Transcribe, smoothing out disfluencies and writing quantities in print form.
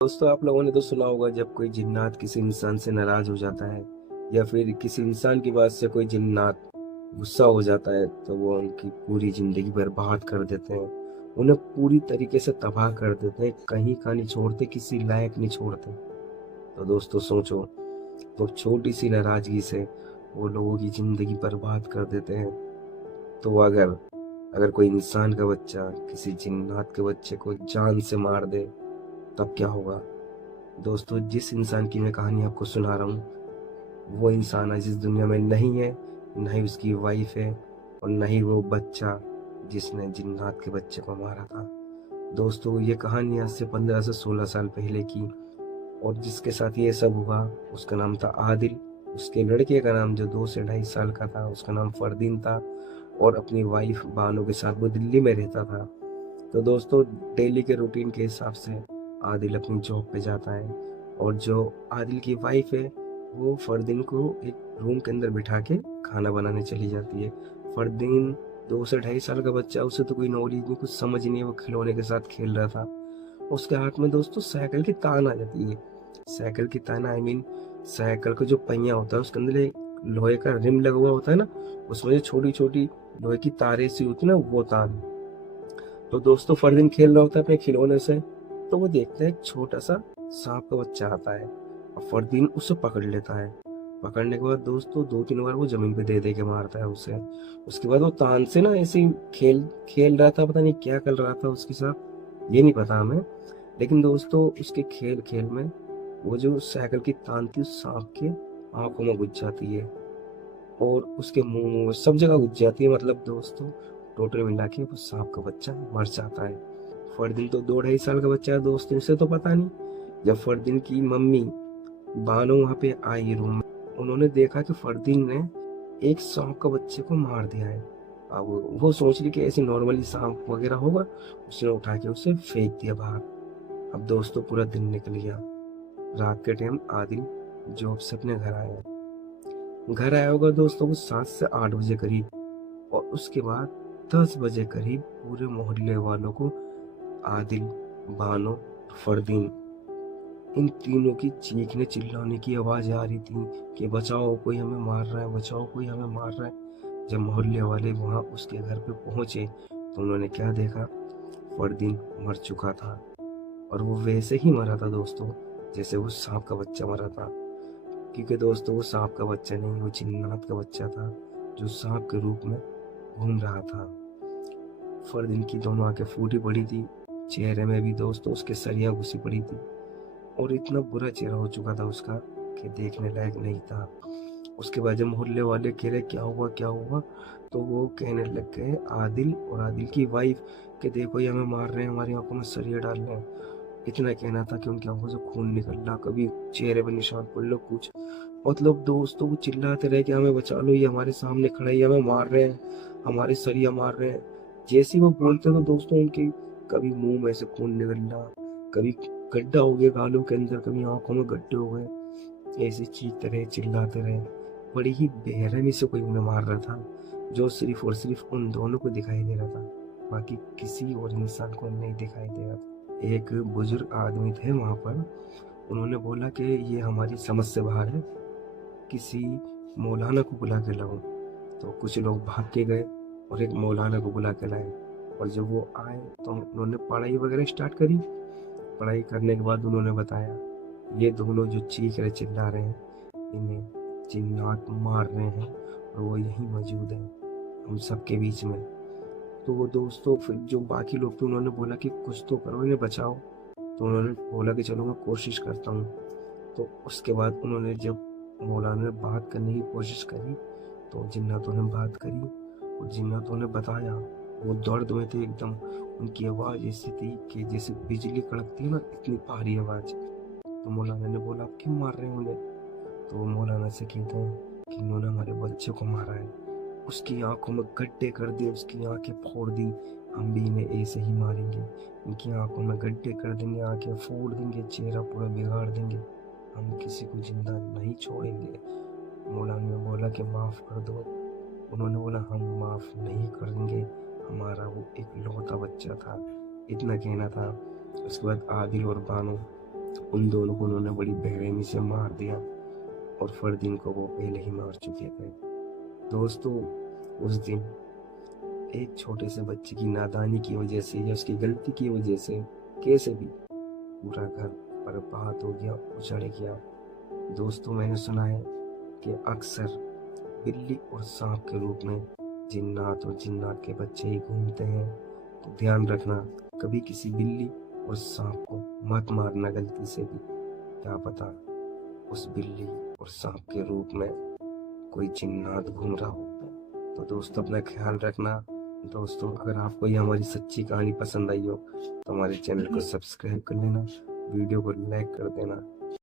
दोस्तों, आप लोगों ने तो सुना होगा जब कोई जिन्नात किसी इंसान से नाराज हो जाता है या फिर किसी इंसान की बात से कोई जिन्नात गुस्सा हो जाता है तो वो उनकी पूरी जिंदगी बर्बाद कर देते हैं। उन्हें पूरी तरीके से तबाह कर देते हैं, कहीं का नहीं छोड़ते, किसी लायक नहीं छोड़ते। तो दोस्तों सोचो, तो छोटी सी नाराजगी से वो लोगों की जिंदगी बर्बाद कर देते हैं। तो अगर अगर कोई इंसान का बच्चा किसी जिन्नात के बच्चे को जान से मार दे, तब क्या होगा? दोस्तों, जिस इंसान की मैं कहानी आपको सुना रहा हूँ वो इंसान आज इस दुनिया में नहीं है, न ही उसकी वाइफ है और न ही वो बच्चा जिसने जिन्नात के बच्चे को मारा था। दोस्तों, ये कहानी आज से 15 से 16 साल पहले की, और जिसके साथ ये सब हुआ उसका नाम था आदिल। उसके लड़के का नाम जो 2 से 2.5 साल का था उसका नाम फरदीन था, और अपनी वाइफ बानो के साथ वो दिल्ली में रहता था। तो दोस्तों, डेली के रूटीन के हिसाब से आदिल अपनी जॉब पे जाता है, और जो आदिल की वाइफ है वो फरदीन को एक रूम के अंदर बिठा के खाना बनाने चली जाती है। फरदीन 2 से 2.5 साल का बच्चा, उसे तो कोई नॉलेज नहीं, कुछ समझ नहीं है, वो खिलौने के साथ खेल रहा था। उसके हाथ में दोस्तों साइकिल की तान आ जाती है। साइकिल की तान आई मीन साइकिल का जो पहिया होता है उसके अंदर एक लोहे का रिम लगा हुआ होता है ना, उसमें जो छोटी छोटी लोहे की तारें सी होती है ना, वो तान। तो दोस्तों, फरदीन खेल रहा होता है अपने खिलौने से, तो वो देखता है एक छोटा सा सांप का बच्चा आता है, और फरदीन उसे पकड़ लेता है। पकड़ने के बाद दोस्तों 2-3 बार वो जमीन पे दे दे के मारता है उसे। उसके बाद वो तान से ना ऐसे ही खेल खेल रहा था, पता नहीं क्या कर रहा था उसके साथ, ये नहीं पता हमें। लेकिन दोस्तों, उसके खेल खेल में वो जो साइकिल की तान थी उस सांप के आंखों में घुस जाती है, और उसके मुंह में सब जगह घुस जाती है। मतलब दोस्तों, टोटल मिला के वो सांप का बच्चा मर जाता है। फरदीन तो 2-2.5 साल का बच्चा है दोस्तों, उसे तो पता नहीं। जब फरदीन की मम्मी बानो वहां पे आई रूम में, उन्होंने देखा कि फरदीन ने एक सांप का बच्चे को मार दिया है। अब वो सोच रही कि ऐसे नॉर्मली सांप वगैरह होगा, उसने उठा के उसे फेंक दिया बाहर। अब दोस्तों, पूरा दिन निकल गया। रात के टाइम आदिल जॉब से अपने घर आया होगा दोस्तों वो 7 से 8 बजे करीब, और उसके बाद 10 बजे करीब पूरे मोहल्ले वालों को आदिल, बानो, फरदीन, इन तीनों की चीखने चिल्लाने की आवाज आ रही थी कि बचाओ, कोई हमें मार रहा है, बचाओ, कोई हमें मार रहा है। जब मोहल्ले वाले वहां उसके घर पे पहुंचे तो उन्होंने क्या देखा? फरदीन मर चुका था, और वो वैसे ही मरा था दोस्तों जैसे वो सांप का बच्चा मरा था। क्योंकि दोस्तों, वो सांप का बच्चा नहीं, वो जिन्नात का बच्चा था जो सांप के रूप में घूम रहा था। फरदीन की दोनों आंखें फूटी पड़ी थी, चेहरे में भी दोस्तों उसके सरियां घुसी पड़ी थी, और इतना बुरा चेहरा हो चुका था उसका कि देखने लायक नहीं था। उसके बाद जब मोहल्ले वाले कह रहे क्या हुआ क्या हुआ, तो वो कहने लग गए आदिल और आदिल की वाइफ कि देखो ये हमें मार रहे हैं, हमारी आंखों में सरिया डाल रहे हैं। इतना कहना था कि उनकी आंखों से खून निकल रहा, कभी चेहरे पर निशान पड़ लो कुछ। मतलब दोस्तों, वो चिल्लाते रहे कि हमें बचा लो, ये हमारे सामने खड़ा है, ये हमें मार रहे हैं, हमारे सरिया मार रहे हैं। जैसे ही वो बोलते तो दोस्तों उनके कभी मुंह में से खून निकलना, कभी गड्ढा हो गया गालों के अंदर, कभी आंखों में गड्ढे हो गए। ऐसे चीखते रहे, चिल्लाते रहे। बड़ी ही बेरहमी से कोई उन्हें मार रहा था, जो सिर्फ और सिर्फ उन दोनों को दिखाई दे रहा था, बाकी किसी और इंसान को नहीं दिखाई दे रहा था। एक बुजुर्ग आदमी थे वहां पर, उन्होंने बोला कि ये हमारी समझ से बाहर है, किसी मौलाना को बुला के लाओ। तो कुछ लोग भाग के गए और एक मौलाना को बुला के लाए, और जब वो आए तो उन्होंने पढ़ाई वगैरह स्टार्ट करी। पढ़ाई करने के बाद उन्होंने बताया ये दोनों जो चीख रहे चिल्ला रहे हैं, इन्हें जिन्नात मार रहे हैं, और वो यहीं मौजूद है हम सबके बीच में। तो वो दोस्तों फिर जो बाकी लोग थे उन्होंने बोला कि कुछ तो करो, इन्हें बचाओ। तो उन्होंने बोला कि चलो मैं कोशिश करता हूँ। तो उसके बाद उन्होंने जब मौलाना ने बात करने की कोशिश करी तो जिन्नातों ने बात करी, और जिन्नातों ने बताया। वो दर्द में थे एकदम, उनकी आवाज़ ऐसी थी कि जैसे बिजली कड़कती है ना, इतनी भारी आवाज़। तो मौलाना ने बोला आप क्यों मार रहे हैं उन्हें? तो वो मौलाना से कहते हैं कि इन्होंने हमारे बच्चे को मारा है, उसकी आंखों में गड्ढे कर दिए, उसकी आंखें फोड़ दी, हम भी इन्हें ऐसे ही मारेंगे, इनकी आंखों में गड्ढे कर देंगे, आंखें फोड़ देंगे, चेहरा पूरा बिगाड़ देंगे, हम किसी को जिंदा नहीं छोड़ेंगे। मौलाना ने बोला कि माफ़ कर दो। उन्होंने बोला हम माफ़ नहीं करेंगे, हमारा वो एक लौता बच्चा था, इतना कहना था। उसके बाद आदिल और बानो उन दोनों को उन्होंने बड़ी बेरहमी से मार दिया और फरदीन को वो पहले ही मार चुके थे। दोस्तों, उस दिन एक छोटे से बच्चे की नादानी की वजह से या उसकी गलती की वजह से कैसे भी पूरा घर बर्बाद हो गया, उजड़ गया। दोस्तों, मैंने सुना है कि अक्सर बिल्ली और सांप के रूप में जिन्नात और जिन्नात के बच्चे ही घूमते हैं। तो ध्यान रखना, कभी किसी बिल्ली और सांप को मत मारना गलती से भी। क्या पता उस बिल्ली और सांप के रूप में कोई जिन्नात घूम रहा हो। तो दोस्तों, अपना ख्याल रखना। दोस्तों, अगर आपको ये हमारी सच्ची कहानी पसंद आई हो तो हमारे चैनल को सब्सक्राइब कर लेना, वीडियो को लाइक कर देना।